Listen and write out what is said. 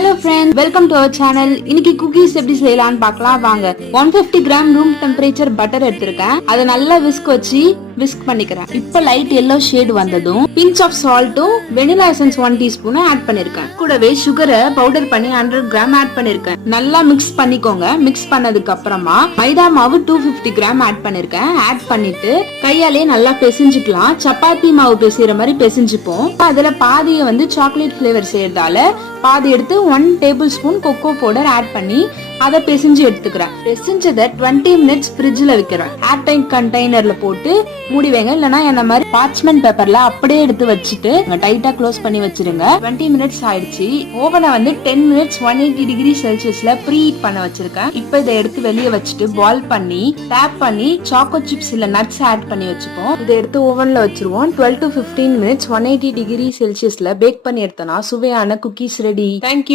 Hello friends, welcome to our channel. இன்னைக்கு cookies எப்படி செய்யலாம்னு பார்க்கலாம் வாங்க. 150 கிராம் ரூம் டெம்பரேச்சர் பட்டர் எடுத்திருக்கேன். அதை நல்லா விஸ்க் பண்ணிக்கிறேன். இப்ப லைட் எல்லோ ஷேட் வந்ததும் பிஞ்ச் ஆஃப் சால்ட்டும் வெனிலா எசன்ஸ் 1 டீஸ்பூன் ஆட் பண்ணிருக்கேன். கூடவே சுகரை பவுடர் பண்ணி 100 கிராம் ஆட் பண்ணிருக்கேன். நல்லா மிக்ஸ் பண்ணிக்கோங்க. மிக்ஸ் பண்ணதுக்கு அப்புறமா மைதா மாவு 250 கிராம் ஆட் பண்ணிருக்கேன். ஆட் பண்ணிட்டு கையாலே நல்லா பிசைஞ்சுக்கலாம். சப்பாத்தி மாவு பிசைற மாதிரி பிசைஞ்சுப்போம். அதுல பாதியை சாக்லேட் பிளேவர் செய்யறதால பாதி எடுத்து 1 tablespoon cocoa powder add பண்ணி அதை பிசைஞ்சு எடுத்துக்கிறேன். பிசைஞ்சதை 20 மினிட்ஸ் ஃப்ரிட்ஜ்ல வைக்கிறேன். ஏர் டைட் கண்டெய்னர்ல போட்டு மூடி வைங்க. இல்லனா என்ன மாதிரி பார்ச்மெண்ட் பேப்பர்ல அப்படியே எடுத்து வச்சுட்டு டைட்டா க்ளோஸ் பண்ணி வச்சிருங்க. 20 மினிட்ஸ் ஆயிடுச்சு. ஓவனை 10 மினிட்ஸ் 180 டிகிரி செல்சியஸ்ல ப்ரீ ஹீட் பண்ண வச்சிருக்கேன். இப்போ இதை எடுத்து வெளியே வச்சுட்டு பால் பண்ணி டேப் பண்ணி சாக்கோ சிப்ஸ் இல்ல நட்ஸ் ஆட் பண்ணி வச்சுப்போம். இதை எடுத்து ஓவன்ல வச்சிருவோம். 12 to 15 மினிட்ஸ் 180 டிகிரி செல்சியஸ்ல பேக் பண்ணி எடுத்தனா சுவையான குக்கீஸ் ரெடி. தேங்க்யூ.